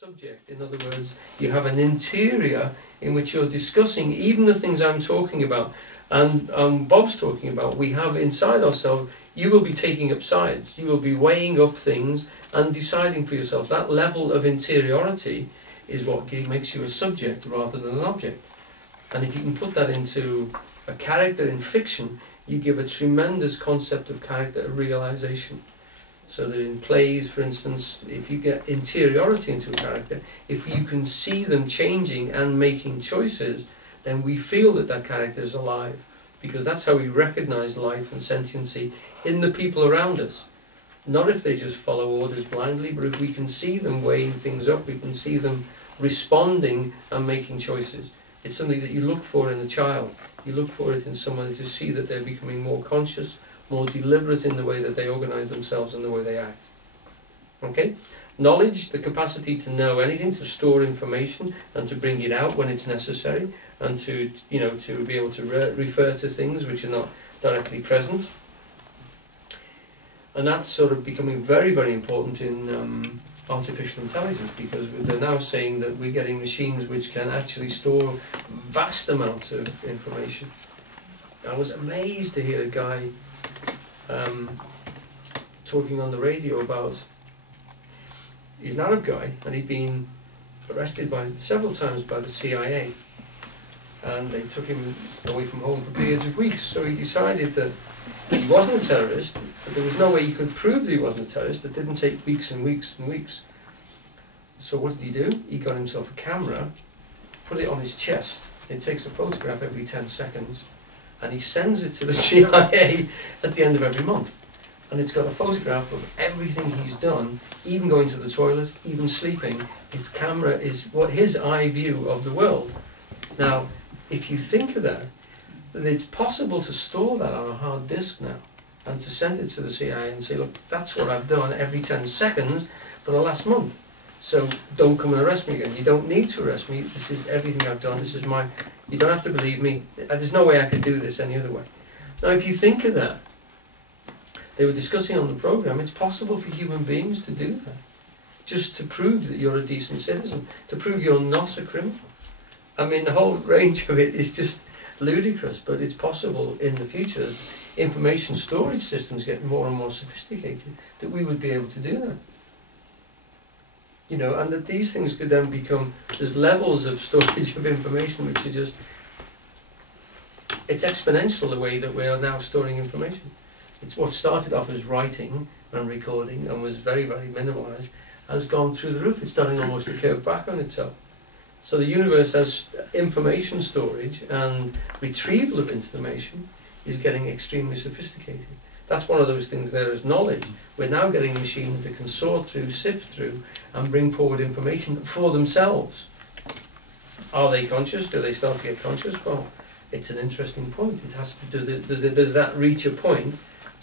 subject. In other words, you have an interior in which you're discussing even the things I'm talking about and Bob's talking about. We have inside ourselves, you will be taking up sides, you will be weighing up things and deciding for yourself. That level of interiority is what makes you a subject rather than an object. And if you can put that into a character in fiction, you give a tremendous concept of character realization. So that in plays, for instance, if you get interiority into a character, if you can see them changing and making choices, then we feel that that character is alive, because that's how we recognize life and sentiency in the people around us. Not if they just follow orders blindly, but if we can see them weighing things up, we can see them responding and making choices. It's something that you look for in a child. You look for it in someone to see that they're becoming more conscious, more deliberate in the way that they organize themselves and the way they act. Okay? Knowledge, the capacity to know anything, to store information and to bring it out when it's necessary, and to be able to refer to things which are not directly present. And that's sort of becoming very, very important in artificial intelligence, because they're now saying that we're getting machines which can actually store vast amounts of information. I was amazed to hear a guy talking on the radio about, he's an Arab guy, and he'd been arrested several times by the CIA, and they took him away from home for periods of weeks. So he decided that he wasn't a terrorist, but there was no way he could prove that he wasn't a terrorist. It didn't take weeks and weeks and weeks. So what did he do? He got himself a camera, put it on his chest. It takes a photograph every 10 seconds, and he sends it to the CIA at the end of every month. And it's got a photograph of everything he's done, even going to the toilet, even sleeping. His camera is what his eye view of the world. Now, if you think of that it's possible to store that on a hard disk now, and to send it to the CIA and say, look, that's what I've done every 10 seconds for the last month. So don't come and arrest me again. You don't need to arrest me. This is everything I've done. This is you don't have to believe me. There's no way I could do this any other way. Now, if you think of that, they were discussing on the program, it's possible for human beings to do that. Just to prove that you're a decent citizen. To prove you're not a criminal. I mean, the whole range of it is just ludicrous, but it's possible in the future, as information storage systems get more and more sophisticated, that we would be able to do that. You know, and that these things could then become, there's levels of storage of information which are just, it's exponential the way that we are now storing information. It's what started off as writing and recording and was very, very minimalised, has gone through the roof. It's starting almost to curve back on itself. So the universe as information storage and retrieval of information is getting extremely sophisticated. That's one of those things there as knowledge. We're now getting machines that can sort through, sift through, and bring forward information for themselves. Are they conscious? Do they start to get conscious? Well, it's an interesting point. It has to do, does that reach a point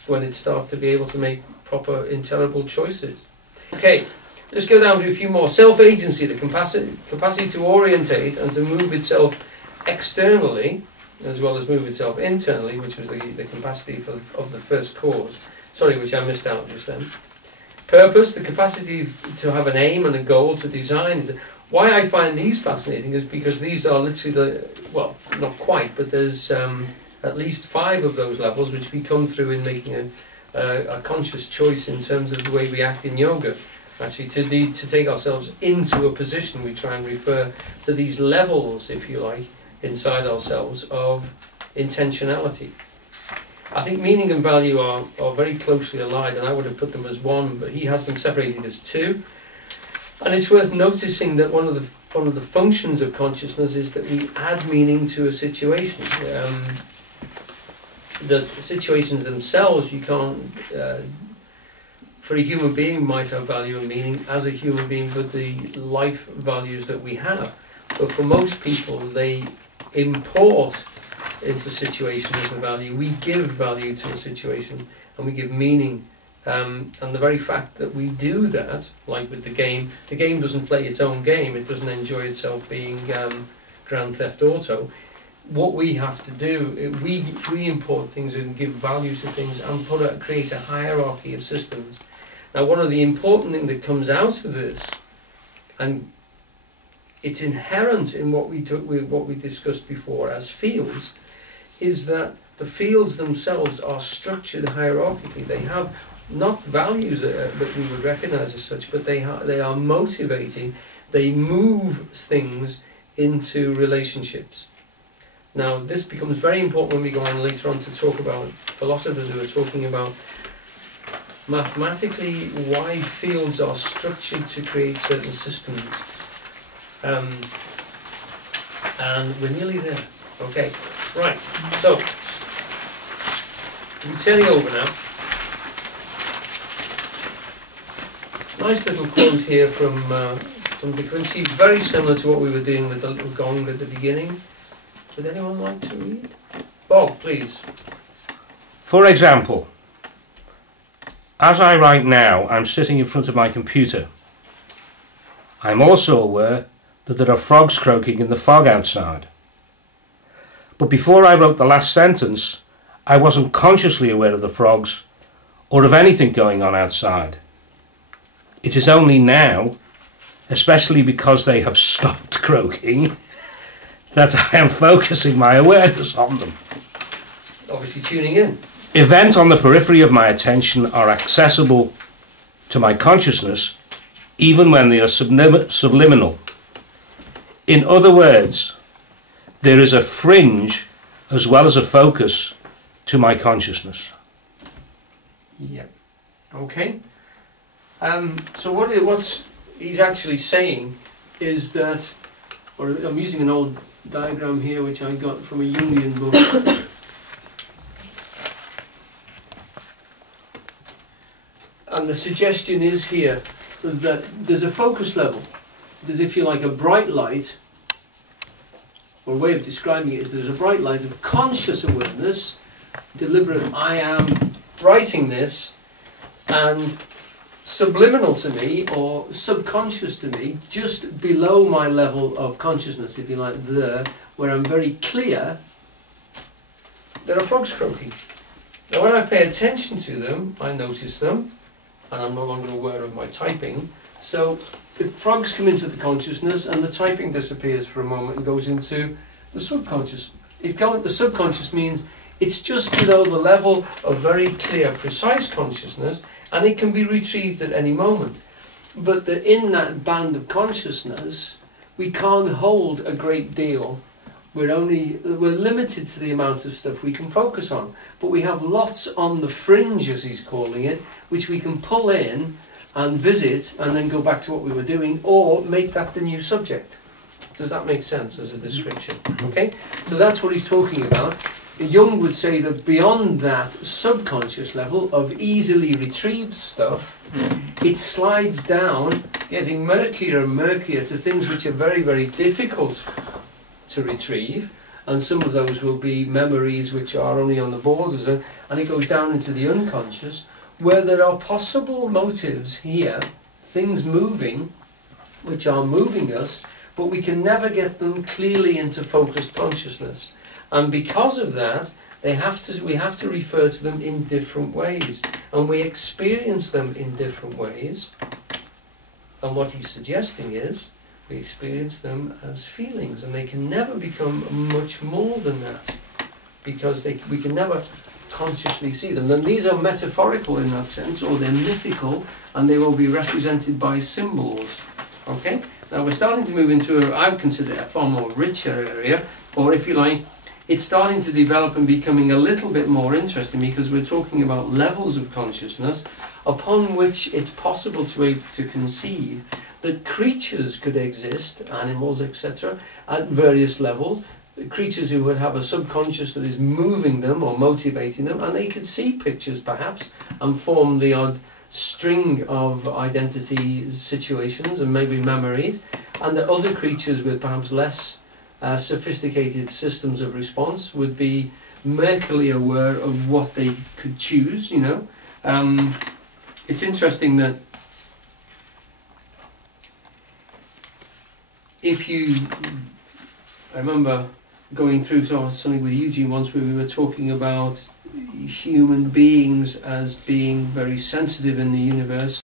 when it starts to be able to make proper, intelligible choices? Okay. Let's go down to a few more. Self-agency, the capacity to orientate and to move itself externally, as well as move itself internally, which was the capacity of the first cause. Sorry, which I missed out just then. Purpose, the capacity to have an aim and a goal to design. Why I find these fascinating is because these are literally well, not quite, but there's at least 5 of those levels which we come through in making a conscious choice in terms of the way we act in yoga. Actually, to take ourselves into a position, we try and refer to these levels, if you like, inside ourselves of intentionality. I think meaning and value are very closely allied, and I would have put them as one, but he has them separated as 2. And it's worth noticing that one of the functions of consciousness is that we add meaning to a situation. The situations themselves, you can't... for a human being might have value and meaning as a human being for the life values that we have. But for most people, they import into situations the value. We give value to a situation and we give meaning. And the very fact that we do that, like with the game doesn't play its own game, it doesn't enjoy itself being Grand Theft Auto. What we have to do, we import things and give value to things and create a hierarchy of systems. Now, one of the important things that comes out of this and it's inherent in what we discussed before as fields, is that the fields themselves are structured hierarchically. They have not values that we would recognise as such, but they are motivating. They move things into relationships. Now, this becomes very important when we go on later on to talk about philosophers who are talking about mathematically why fields are structured to create certain systems. And we're nearly there. Okay, right. So, I'm turning over now. Nice little quote here from de Quincey, very similar to what we were doing with the little gong at the beginning. Would anyone like to read? Bob, please. For example, as I write now, I'm sitting in front of my computer. I'm also aware that there are frogs croaking in the fog outside. But before I wrote the last sentence, I wasn't consciously aware of the frogs or of anything going on outside. It is only now, especially because they have stopped croaking, that I am focusing my awareness on them. Obviously tuning in. Events on the periphery of my attention are accessible to my consciousness even when they are subliminal. In other words, there is a fringe as well as a focus to my consciousness. Yeah. Okay. So what he's actually saying is that, or I'm using an old diagram here which I got from a Jungian book. And the suggestion is here that there's a focus level. There's, if you like, a bright light, or a way of describing it is there's a bright light of conscious awareness, deliberate, I am writing this, and subliminal to me, or subconscious to me, just below my level of consciousness, if you like, there, where I'm very clear, there are frogs croaking. Now when I pay attention to them, I notice them, and I'm no longer aware of my typing, so the frogs come into the consciousness and the typing disappears for a moment and goes into the subconscious. The subconscious means it's just below the level of very clear, precise consciousness, and it can be retrieved at any moment. But in that band of consciousness, we can't hold a great deal. We're limited to the amount of stuff we can focus on. But we have lots on the fringe, as he's calling it, which we can pull in and visit and then go back to what we were doing, or make that the new subject. Does that make sense as a description? Okay? So that's what he's talking about. Jung would say that beyond that subconscious level of easily retrieved stuff, it slides down, getting murkier and murkier to things which are very, very difficult to retrieve, and some of those will be memories which are only on the borders, and it goes down into the unconscious, where there are possible motives here, things moving, which are moving us, but we can never get them clearly into focused consciousness. And because of that, we have to refer to them in different ways, and we experience them in different ways. And what he's suggesting is we experience them as feelings, and they can never become much more than that, because we can never consciously see them. And these are metaphorical in that sense, or they're mythical, and they will be represented by symbols. Okay? Now we're starting to move into I would consider a far more richer area, or if you like, it's starting to develop and becoming a little bit more interesting, because we're talking about levels of consciousness upon which it's possible to conceive that creatures could exist, animals, etc., at various levels, creatures who would have a subconscious that is moving them or motivating them, and they could see pictures perhaps and form the odd string of identity situations and maybe memories, and that other creatures with perhaps less sophisticated systems of response would be murkily aware of what they could choose, you know. It's interesting that I remember going through something with Eugene once where we were talking about human beings as being very sensitive in the universe,